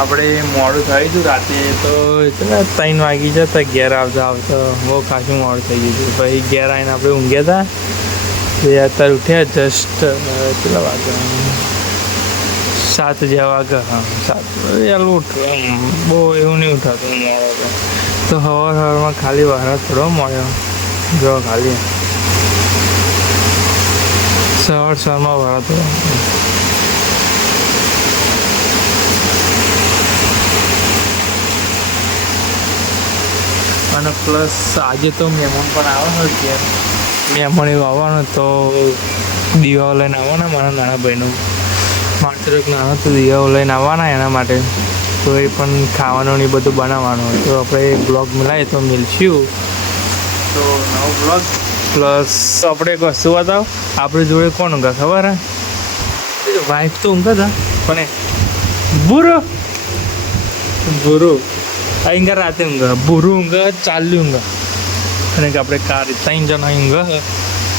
આપણે મોડું થયું હતું રાતે તો એટલા 3 વાગી જતા ઘેર આવતા બહુ ખાસું મોડું થઈ ગયું હતું. પછી ઘેર આવીને આપણે ઊંઘ્યા હતા. એ અત્યારે ઉઠ્યા જસ્ટ કેટલા વાગ્યા 7 જેવા વાગ્યા. હા 7 વહેલું ઉઠ્યું બહુ એવું નહીં ઉઠાતું મોડો તો સવારમાં ખાલી વાર થોડો મળ્યો જો ખાલી સવારમાં વાર થોડો. અને પ્લસ આજે તો મહેમાન પણ આવવાનો છે. મહેમાન એવું આવવાનું તો દીવાઓ લઈને આવવાના મારા નાના ભાઈનું માત્ર એક નાનો તો દીવાઓ લઈને આવવાના એના માટે. તો એ પણ ખાવાનું ને બધું બનાવવાનું તો આપણે બ્લોગ મિલાવીએ તો મિલશું. તો નવો બ્લોગ પ્લસ આપણે એક વસ્તુ બતાવો આપણી જોડે કોણ ઊંઘા ખબર હે? વાઈફ તો ઊંઘા હતા પણ ભૂરો અહીં રાતે ઊંઘા ભૂરું ઊંઘા ચાલ્યું ઊંઘા. અને કે આપણે કાર 3 જણા ઊંઘા.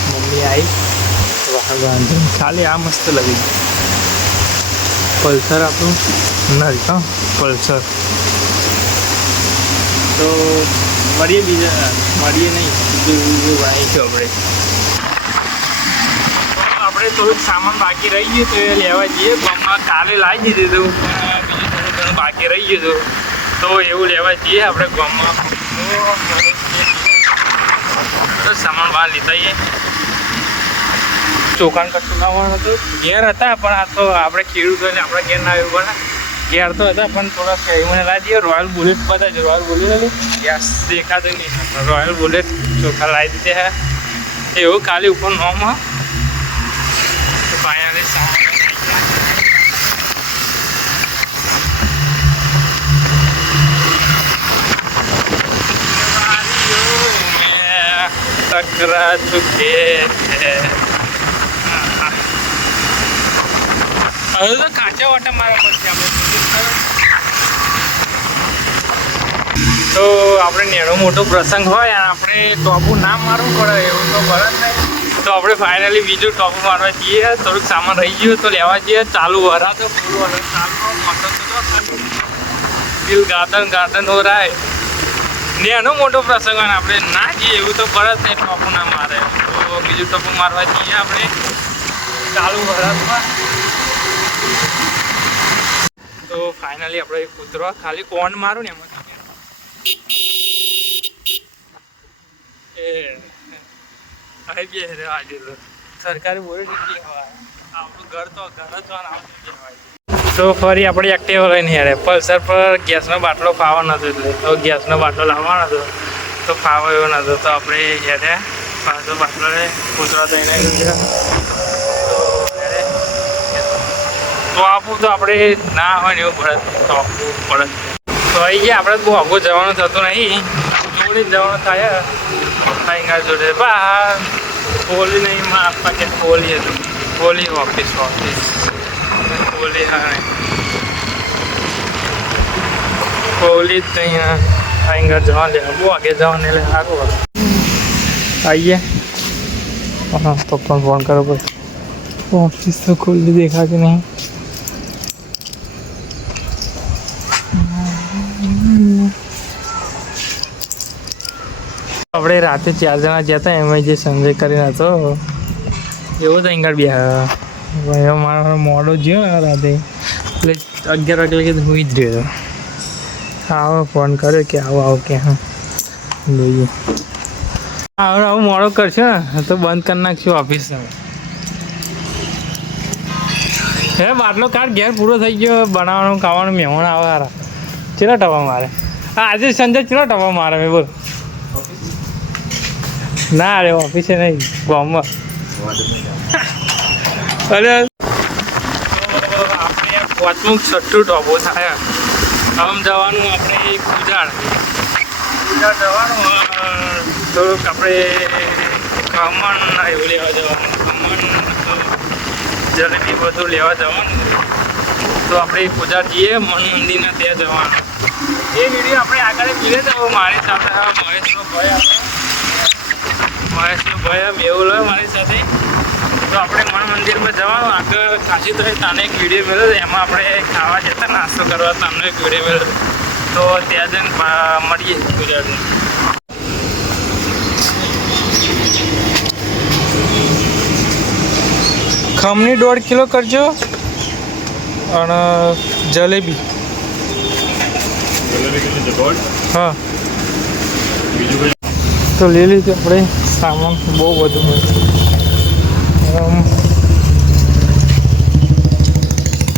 મમ્મી આવી વાંધો ખાલી આ મસ્ત લાગી પલ્સર આપણું નરી. હા પલ્સર. તો મળીએ નહીં બીજું વાંચીશું આપણે થોડુંક સામાન બાકી રહી ગયું તો એ લેવા જઈએ. કાલે લાવી દીધું બીજું થોડું ઘણું બાકી રહી ગયું હતું તો એવું લેવા જઈએ આપણે ગામમાં. તો સામાન બહાર લીધા જઈએ. ચોખાન કશું લાવવાનું હતું ઘેર હતા પણ આ તો આપણે ખેડૂત એટલે આપણે ઘેર ના આવ્યું પણ ઘેર તો હતા પણ થોડાક મને લાવી દઈએ. રોયલ બુલેટ બધા છે રોયલ બુલેટ ગેસ દેખાતું નહીં. રોયલ બુલેટ ચોખા લાવી દીધે હે એવું ખાલી ઉપર નોમાં તો ફાઇનલી સામાન ટકરા ચૂકે હવે તો કાચા વાટા મારા પછી આપણે તો આપણે નેનો મોટો પ્રસંગ હોય અને આપણે ટોપું ના મારવું પડે એવું તો બને જ નહીં. તો આપણે ફાઇનલી બીજું ટોપું મારવા જઈએ. થોડુંક સામાન રહી ગયું તો લેવા જઈએ. ચાલુ વરા તો ફૂલ વરા ચાલુ મોટો તો દિલ ગાર્ડન હો રહા હે. નેનો મોટો પ્રસંગ હોય આપણે ના જઈએ એવું તો બને જ નહીં. ટોપું ના મારે તો બીજું ટોપું મારવા જઈએ આપણે ચાલુ વરામાં. તો ફાઇનલી આપણે કૂતરો ખાલી કોણ મારું ને એમાં આજે તો સરકારી બોલે આપણું ઘર તો ઘર જ તો ફરી આપણે એક્ટિવા લઈને હેડે. પલ્સર પર ગેસનો બાટલો ફાવો નતો એટલે તો ગેસનો બાટલો લાવવાનો હતો તો ફાવો એવો નહોતો તો આપણે હેડે પાછો બાટલો કૂતરો થઈને તો આપવું તો આપણે ના હોય ને એવું પડે તો આપવું પડે. તો આવી ગયા આપણે બહુ આગું જવાનું થતું નહીં જોડે જવાનું થાય અહીં જોડે બહાર પોલી નહીં માં આપવા કે પોલી હતું પોલી ઓફિસ પોલી હા પોલી જ નહીં અહીં જવા લે બહુ આગે જવાનું એટલે સારું હોય. આવીએ હા પપ્પાને ફોન કરો પછી ઓફિસ તો ખુલ્લી દેખાતી નહીં. આપણે રાતે 4 જણા જતા એમાં જે સંજય કરીને હતો એવો જ અહીં બી ભાઈ મારો મોડો જ્યો ને રાતે એટલે 11 વાગે લગી હોઈ જ રહ્યો. આવો ફોન કર્યો કે આવો કે હા જોઈએ આવું મોડો કરશો ને તો બંધ કરી નાખશું ઓફિસ. હે બાટલો કાઢ ઘેર પૂરો થઈ ગયો બનાવવાનું ખાવાનું મહેમાન આવે સારા. ચેલા ટપા મારે આજે સંજય ચેલા ટપા મારે મેં બોલ ના અરે ઓફિસે નહીં ગામમાં. અરે આપણે 5મું 6ઠું ટોપો થાય આમ જવાનું આપણે પૂજાડ જવાનું થોડુંક આપણે ખમણ એવું લેવા જવાનું ખમણ જલેબી બધું લેવા જવાનું તો આપણે પૂજા જઈએ મન મંદિરના ત્યાં જવાનું. એ વિડીયો આપણે આગળ જોઈએ તો મારી સાથે મહેશનો ભાઈ મેહુલ હોય મારી સાથે તો આપણે મણ મંદિરમાં જવાનું આગળ ખાસી તો તાને એક વિડીયો મળ્યો એમાં આપણે ખાવા જતા નાસ્તો કરવા તમને એક વિડીયો મળ્યો તો ત્યાં જઈને મળીએ ગુજરાતને. ખમણી 1.5 કિલો કરજો અને જલેબી હા તો લઈ લીધું આપણે સામાન બહુ બધું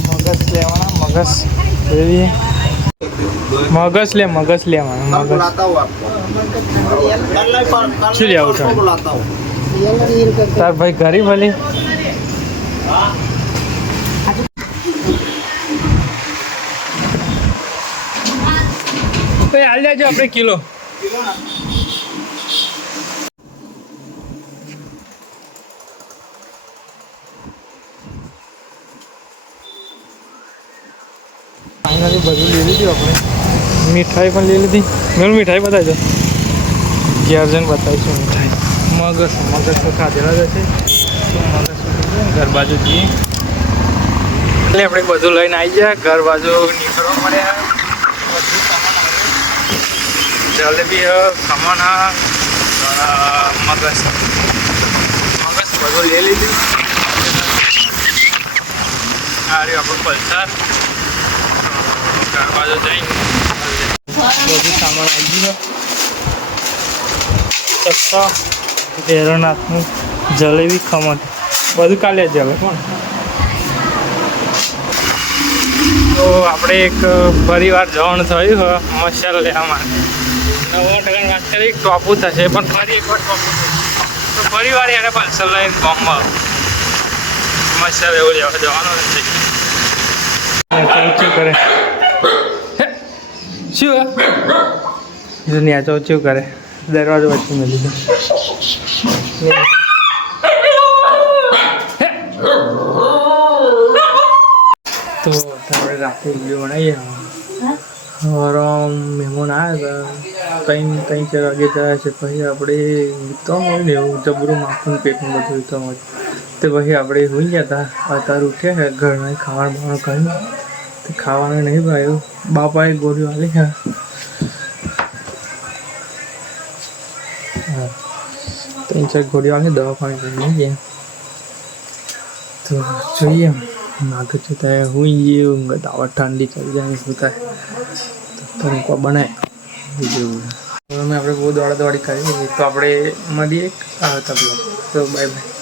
મગસ લેવાના મગસ લેવી મગસ લેવાના મગસ શું લે આવું તાર ભાઈ ગરીબ ભલે હાલ જાજો આપણે કિલો બધું લઈ લીધું આપણે મીઠાઈ પણ લઈ લીધી મેં મીઠાઈ બતાવજો 11 જણ બતાવીશું મીઠાઈ મગસ તો ખાધેલા જ હશે મગસ ઘર બાજુ જઈએ એટલે આપણે બધું લઈને આવી જાય ઘર બાજુ નીકળવા મળ્યા બધું સામાન જલેબી ખમણ મગસ બધું લઈ લીધું આ રહ્યું આપણું પલ્સર ઘર બાજુ જઈ બધું સામાન આવી ગયો ચક્કા ભેરવનાથનું જલેબી ખમણ બધું કાલે જ આવે પણ તો આપણે એક પરિવાર જવાનું થયું હોય મસાલો લેવા માટે 90% વાત કરી ટોપું થશે પણ ફરી એકવાર ટોપું થશે તો પરિવાર એને પાછળ લઈને ગામમાં મસાલો એવું લેવા જવાનું નથી શું કરે શું દુનિયા તો શું કરે દરવાજો વચ્ચે મેં લીધો તો આપણે રાતે વિડીયો બનાવીએ સવારે મહેમાન આવ્યા હતા 3-4 વાગે ગયા છે પછી આપણે વીતવા હોય ને એવું જબરું માખું પેટનું બધું વીતવા હોય તો પછી આપણે હોઈ ગયા હતા અત્યારે ઉઠ્યા છે ઘરમાં ખાવાનું બાવાનું ખાયું તો ખાવાનું નહીં ભાઈ બાપાએ ગોળીઓ આલી હા 3-4 ગોળીઓ આલી દવાખાને લઈને ગયા તો જોઈએ માગે છે ત્યાં હુઈ ગઈ ઊંઘ આવા ઠંડી ચડી જાય શું થાય તો પંખો બનાય બીજું અમે આપણે બહુ દોડાદોડી કરી તો આપણે મળીએ તો બાય બાય.